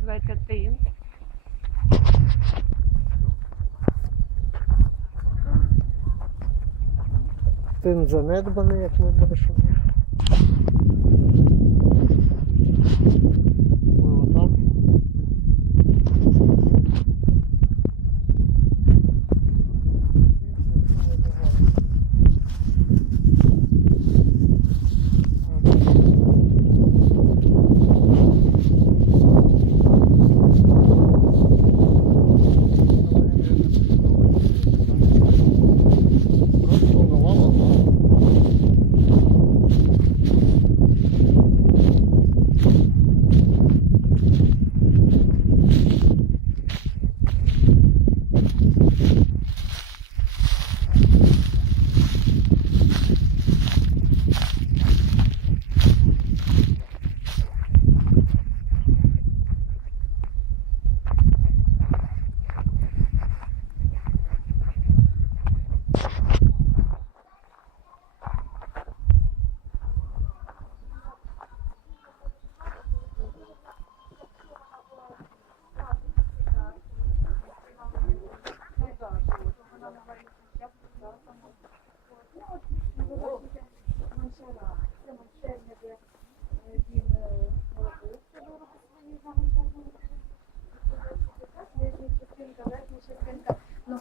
називається тин. Тин занедбаний, як ми бачимо.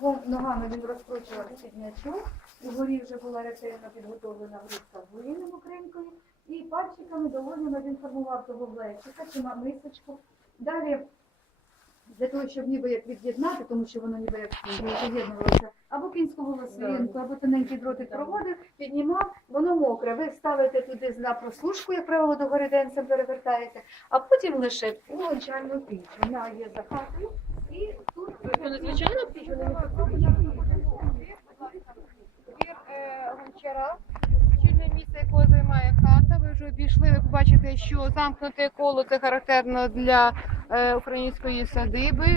Ногами він розкручував сіднячок, угорі вже була ретельно підготовлена грудка глиною мокренькою, і пальчиками долонями він формував того глечика чи мисочку. Далі, для того, щоб ніби як від'єднати, тому що воно ніби як з'єднувалося, або кінську волосинку, або тоненький дротик проводив, піднімав, воно мокре. Ви ставите туди на прослушку, як правило, до гориденцем перевертаєте, а потім лише у гончарну піч. Вона є за хатою. І тут надзвичайно Двір е, гончара, місце, якого займає хата. Ви вже обійшли, ви побачите, що замкнуте коло це характерно для е, української садиби,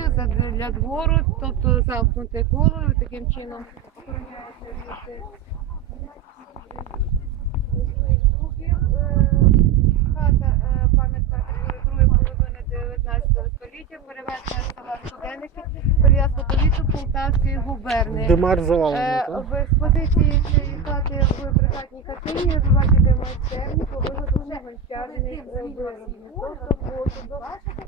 для двору, тобто замкнуте коло і таким чином охороняється Двір, е, Хата пам'ятка другої половини 19 століття, переведена Студеники, Переяслав повіту Полтавської губернії. Завалений, Е, так? В експозиції цієї хати в прикатній хатині ви бачите майстерні по виготовленню гончарних е, виробів, тобто посуду.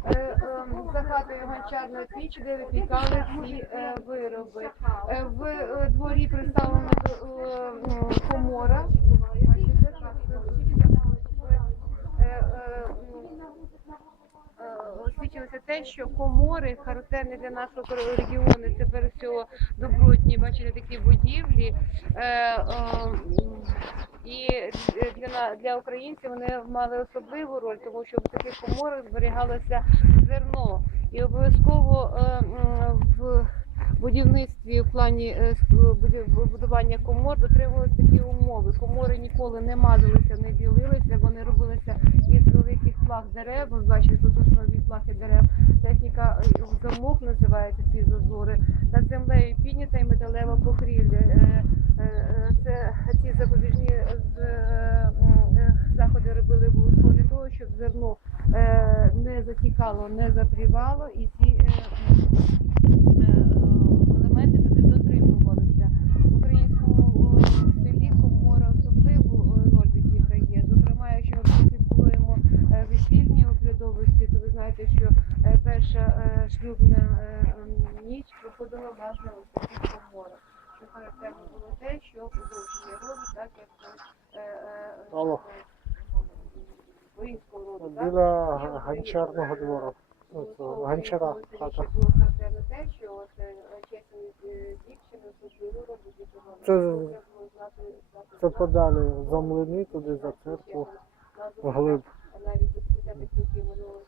Е, ем, За хатою гончарна піч, де випікали ці е, вироби. В дворі представлена комора. Освічилося те, що комори характерні для нашого регіону. Це перш всього добротні, бачили такі будівлі. Е, і для, для українців вони мали особливу роль, тому що в таких коморах зберігалося зерно. І обов'язково е, в будівництві в плані е, буді- будування комор дотримувалися такі умови. Комори ніколи не мазалися, не білилися, вони робилися із великих плах дерев. Ви бачите, тут основні плахи дерев. Техніка е, замок називається ці зазори. Над землею піднята і металева покрівля. Е, е, е, Це ці запобіжні е, е, заходи робили обов'язково для того, щоб зерно е, не затікало, не запрівало, і ці е, м, е, е, елементи туди дотримувалися. В українському е, селі комора особливу е, роль відіграє. Зокрема, якщо ми прослідкуємо е, весільні обрядовості, то ви знаєте, що е, перша е, шлюбна е, ніч проходила власне ось в таких коморах. Що характерно було те, що продовжує роду, так як е, е, воїнського роду, так? Біля гончарного двору. Ну, це Гончара хата. Було характерно те, що от дівчини особливо роду відбувала. Це- Це подалі за млини, туди за церкву, вглиб. навіть до 50-х років минулого